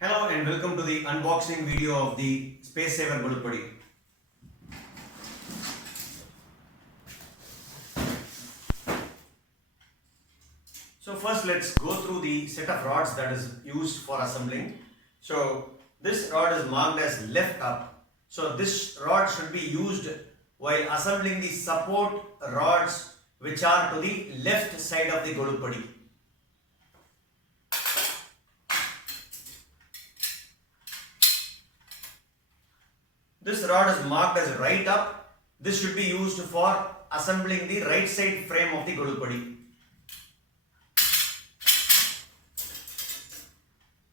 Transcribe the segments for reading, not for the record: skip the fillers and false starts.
Hello and welcome to the unboxing video of the Space Saver Golupadi. So first let's go through the set of rods that is used for assembling. So this rod is marked as left up. So this rod should be used while assembling the support rods which are to the left side of the Golupadi. This rod is marked as right up. This should be used for assembling the right side frame of the Golupadi.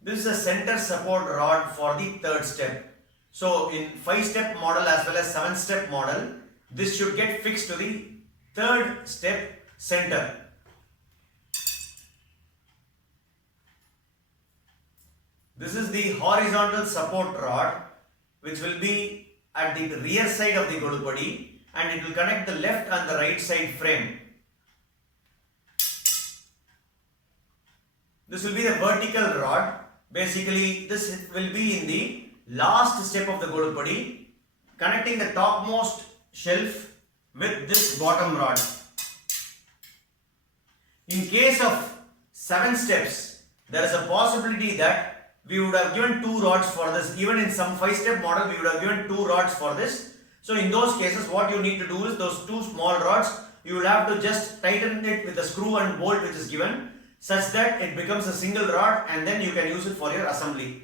This is a center support rod for the third step. So in 5-step model as well as 7-step model, this should get fixed to the third step center. This is the horizontal support rod which will be at the rear side of the Golupadi and it will connect the left and the right side frame. This will be the vertical rod. Basically, this will be in the last step of the Golupadi, connecting the topmost shelf with this bottom rod. In case of 7 steps, there is a possibility that we would have given 2 rods for this. Even in some 5-step model, we would have given 2 rods for this. So in those cases, what you need to do is those 2 small rods, you will have to just tighten it with a screw and bolt which is given, such that it becomes a single rod and then you can use it for your assembly.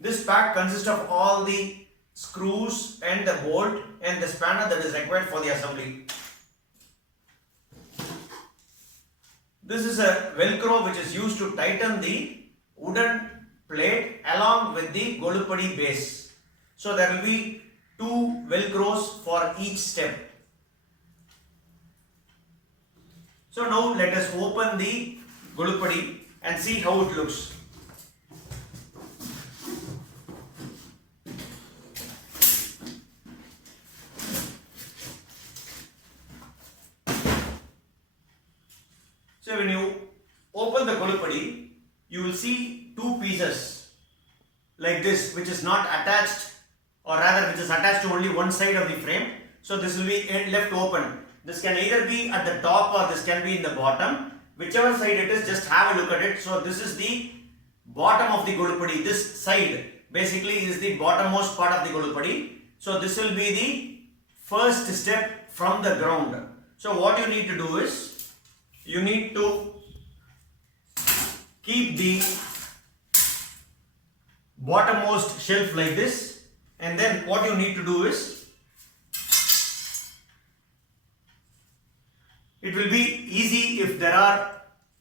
This pack consists of all the screws and the bolt and the spanner that is required for the assembly. This is a velcro which is used to tighten the wooden plate along with the Golupadi base. So there will be 2 velcros for each step. So now let us open the Golupadi and see how it looks. So when you open the Golupadi, you will see 2 pieces like this which is not attached, or rather which is attached to only one side of the frame. So this will be left open. This can either be at the top or this can be in the bottom. Whichever side it is, just have a look at it. So this is the bottom of the Golupadi. This side basically is the bottommost part of the Golupadi. So this will be the first step from the ground. So what you need to do is, you need to keep the bottommost shelf like this, and then what you need to do is, it will be easy if there are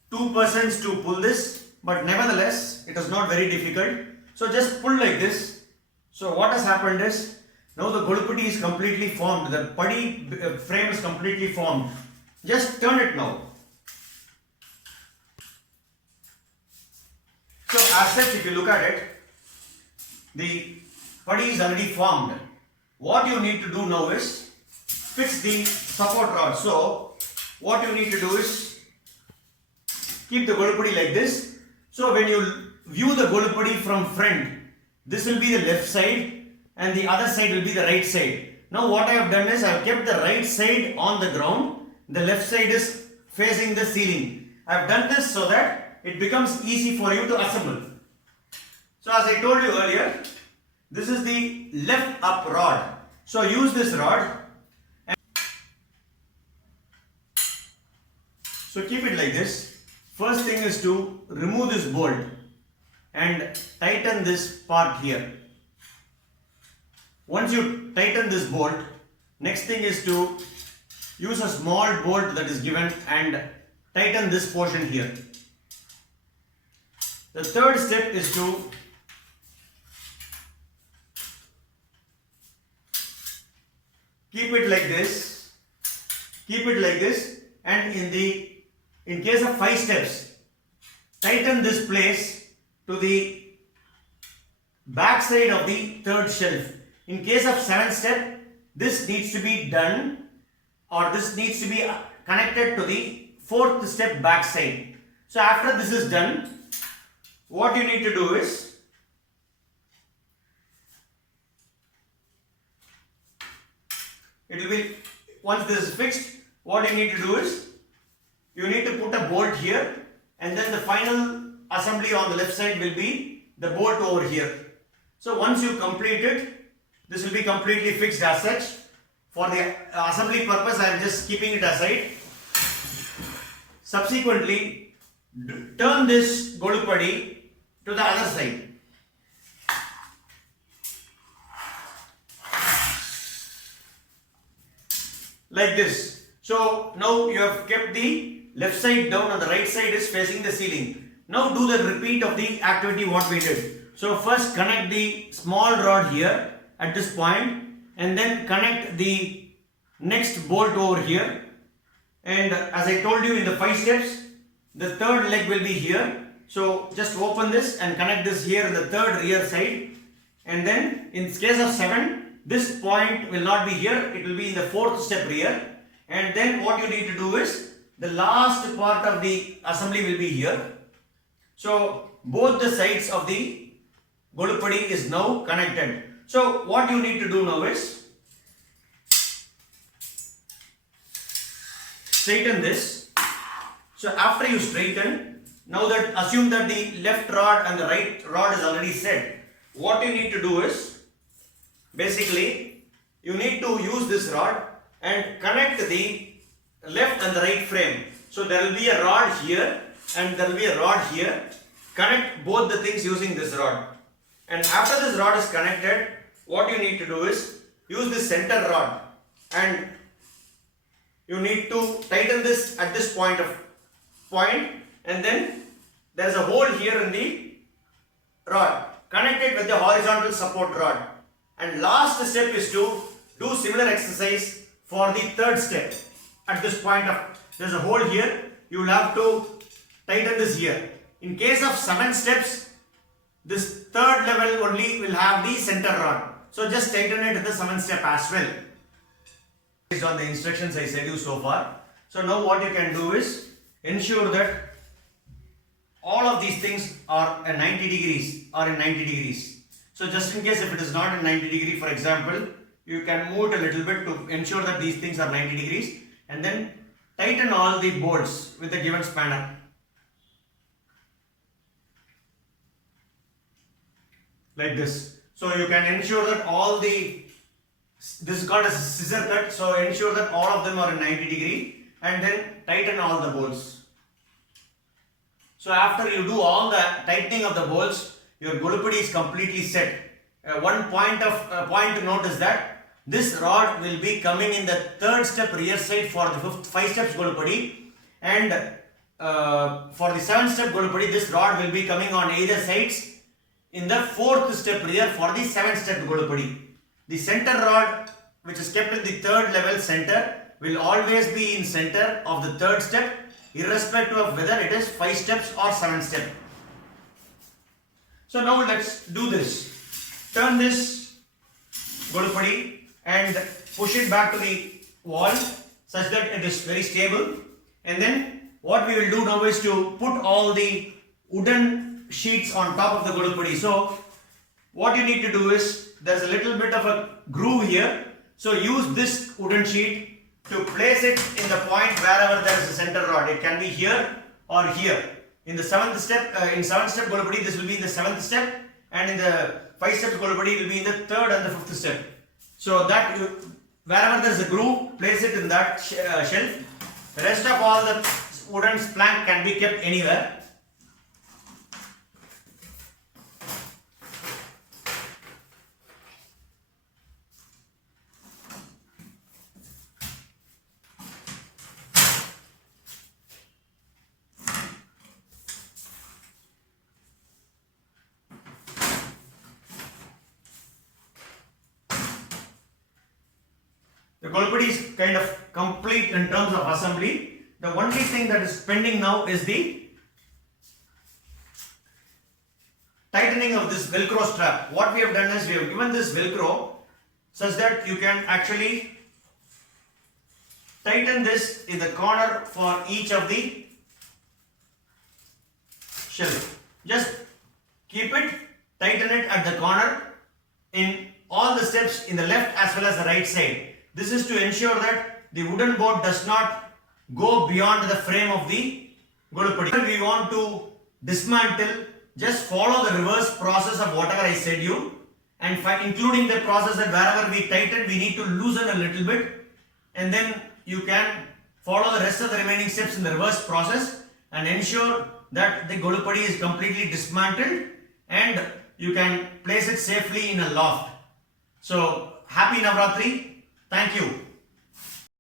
2 persons to pull this, but nevertheless it is not very difficult. So just pull like this. So what has happened is, now the Golupadi is completely formed, the padi frame is completely formed. Just turn it now. So as such, if you look at it, the padi is already formed. What you need to do now is fix the support rod. So what you need to do is keep the Golupadi like this. So when you view the Golupadi from front, this will be the left side and the other side will be the right side. Now what I have done is, I have kept the right side on the ground, the left side is facing the ceiling. I have done this so that it becomes easy for you to assemble. So as I told you earlier, this is the left up rod. So use this rod. So keep it like this. First thing is to remove this bolt and tighten this part here. Once you tighten this bolt, next thing is to use a small bolt that is given and tighten this portion here. The third step is to keep it like this, and in case of 5 steps, tighten this place to the back side of the third shelf. In case of 7th step, this needs to be done, or this needs to be connected to the 4th step back side. So after this is done, what you need to do is it will be, once this is fixed, what you need to do is you need to put a bolt here, and then the final assembly on the left side will be the bolt over here. So once you complete it, this will be completely fixed as such. For the assembly purpose, I am just keeping it aside. Subsequently, turn this Golupadi to the other side. Like this. So now you have kept the left side down and the right side is facing the ceiling. Now do the repeat of the activity what we did. So first connect the small rod here at this point, and then connect the next bolt over here. And as I told you in the 5 steps, the third leg will be here. So just open this and connect this here in the third rear side. And then in case of 7, this point will not be here, it will be in the 4th step rear. And then what you need to do is, the last part of the assembly will be here. So both the sides of the Golupadi is now connected. So what you need to do now is straighten this. So after you straighten, now that assume that the left rod and the right rod is already set. What you need to do is basically you need to use this rod and connect the left and the right frame. So there will be a rod here and there will be a rod here. Connect both the things using this rod. And after this rod is connected, what you need to do is use this center rod and you need to tighten this at this point, and then there is a hole here in the rod. Connect it with the horizontal support rod. And last step is to do similar exercise for the third step. At this point there is a hole here, you will have to tighten this here. In case of 7 steps, this third level only will have the center rod. So just tighten it at the 7th step as well. Based on the instructions I said you so far. So now what you can do is ensure that all of these things are at 90 degrees. So just in case if it is not in 90 degree, for example, you can move it a little bit to ensure that these things are 90 degrees, and then tighten all the bolts with the given spanner. Like this. So you can ensure that all the, this is called a scissor cut, so ensure that all of them are in 90 degree and then tighten all the bolts. So after you do all the tightening of the bolts, your Golupadi is completely set. One point to note is that this rod will be coming in the 3rd step rear side for the 5 steps Golupadi, and for the 7th step Golupadi, this rod will be coming on either sides in the 4th step rear for the 7th step Golupadi. The center rod, which is kept in the 3rd level center, will always be in center of the 3rd step, irrespective of whether it is 5 steps or 7 step. So now let's do this. Turn this Golupadi and push it back to the wall such that it is very stable. And then what we will do now is to put all the wooden sheets on top of the Golupadi. So what you need to do is, there is a little bit of a groove here. So use this wooden sheet to place it in the point wherever there is a center rod. It can be here or here. In the 7th step, in 7th step Golupadi, this will be in the 7th step, and in the 5 step Golupadi, it will be in the 3rd and the 5th step. So that wherever there is a groove, place it in that shelf. The rest of all the wooden plank can be kept anywhere. The Golupadi is kind of complete in terms of assembly. The only thing that is pending now is the tightening of this Velcro strap. What we have done is we have given this Velcro such that you can actually tighten this in the corner for each of the shelf. Just keep it, tighten it at the corner in all the steps in the left as well as the right side. This is to ensure that the wooden board does not go beyond the frame of the Golupadi. We want to dismantle, just follow the reverse process of whatever I said you, and including the process that wherever we tighten we need to loosen a little bit, and then you can follow the rest of the remaining steps in the reverse process and ensure that the Golupadi is completely dismantled and you can place it safely in a loft. So happy Navratri. Thank you.